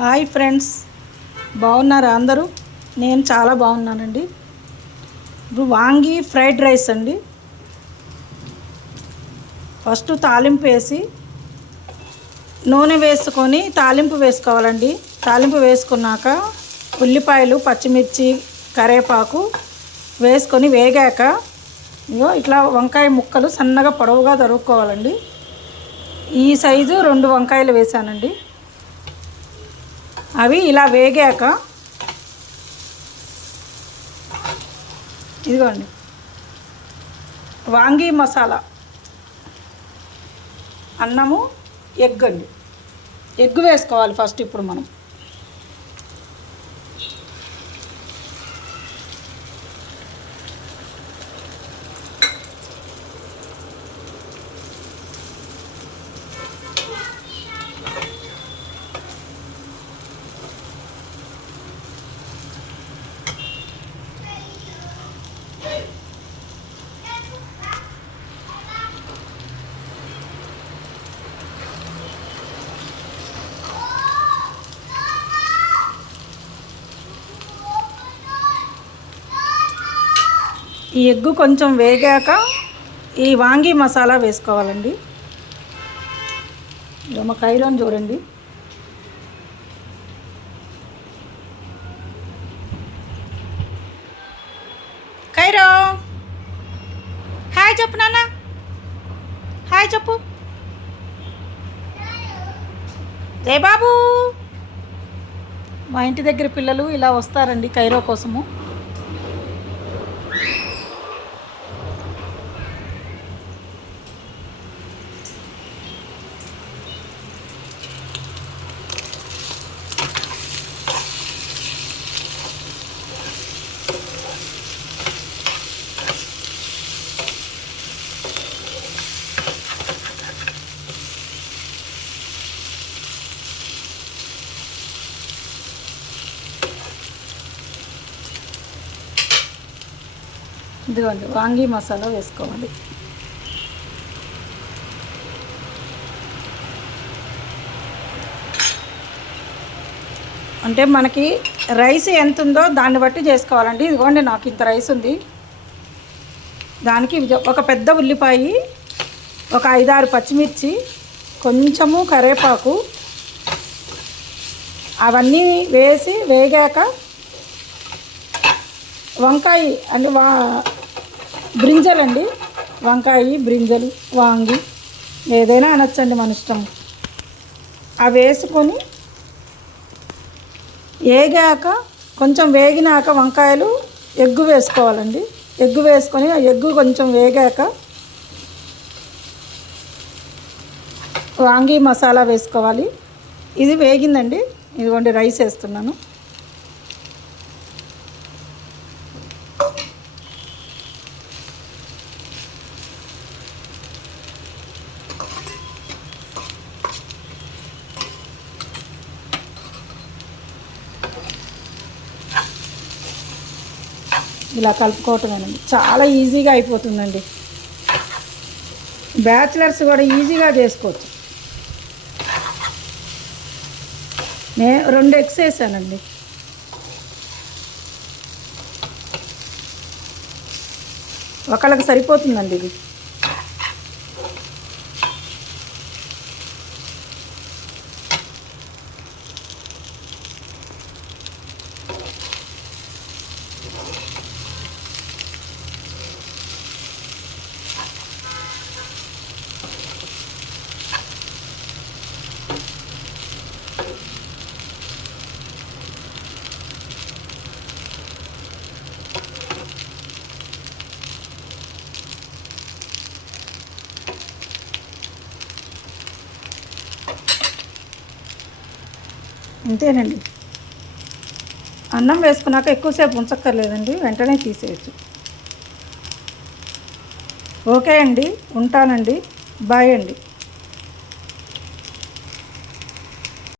Hi friends, బాగున్నారా అందరూ? నేను చాలా బాగున్నానండి. ఇప్పుడు వాంగి ఫ్రైడ్ రైస్ అండి. ఫస్ట్ తాలింపు వేసి నూనె వేసుకొని తాలింపు వేసుకోవాలండి. తాలింపు వేసుకున్నాక ఉల్లిపాయలు, పచ్చిమిర్చి, కరివేపాకు వేసుకొని వేగాక ఇట్లా వంకాయ ముక్కలు సన్నగా పొడవుగా తరుక్కోవాలండి. ఈ సైజు 2 వంకాయలు వేసానండి. అవి ఇలా వేగాక ఇదిగోండి వాంగి మసాలా, అన్నము, ఎగ్ అండి. ఎగ్ వేసుకోవాలి ఫస్ట్. ఇప్పుడు మనం ఈ ఎగ్గు కొంచెం వేగాక ఈ వాంగి మసాలా వేసుకోవాలండి. మా కైరోని చూడండి. కైరో హాయ్ చెప్పు నాన్న, హాయ్ చెప్పు. జై బాబు. మా ఇంటి దగ్గర పిల్లలు ఇలా వస్తారండి కైరో కోసము. ఇదిగోండి వాంగి మసాలా వేసుకోవాలి. అంటే మనకి రైస్ ఎంత ఉందో దాన్ని బట్టి చేసుకోవాలండి. ఇదిగోండి నాకు ఇంత రైస్ ఉంది. దానికి ఒక పెద్ద ఉల్లిపాయ, ఒక 5-6 పచ్చిమిర్చి, కొంచెము కరివేపాకు అవన్నీ వేసి వేగాక వంకాయ అంటే బ్రింజల్ అండి. వంకాయ, బ్రింజలు, వాంగి ఏదైనా అనొచ్చండి మన ఇష్టం. అవి వేసుకొని వేగాక కొంచెం వేగినాక వంకాయలు, ఎగ్గు వేసుకోవాలండి. ఎగ్గు వేసుకొని ఆ ఎగ్గు కొంచెం వేగాక వాంగి మసాలా వేసుకోవాలి. ఇది వేగిందండి. ఇదిగోండి రైస్ వేస్తున్నాను. ఇలా కలుపుకోవటమేనండి. చాలా ఈజీగా అయిపోతుందండి. బ్యాచిలర్స్ కూడా ఈజీగా చేసుకోవచ్చు. నేను 2 ఎగ్స్ వేసానండి. ఒకళ్ళకి సరిపోతుందండి ఇది. అంతేనండి. అన్నం వేసుకున్నాక ఎక్కువసేపు ఉంచక్కర్లేదండి, వెంటనే తీసేయచ్చు. ఓకే అండి, ఉంటానండి. బాయ్ అండి.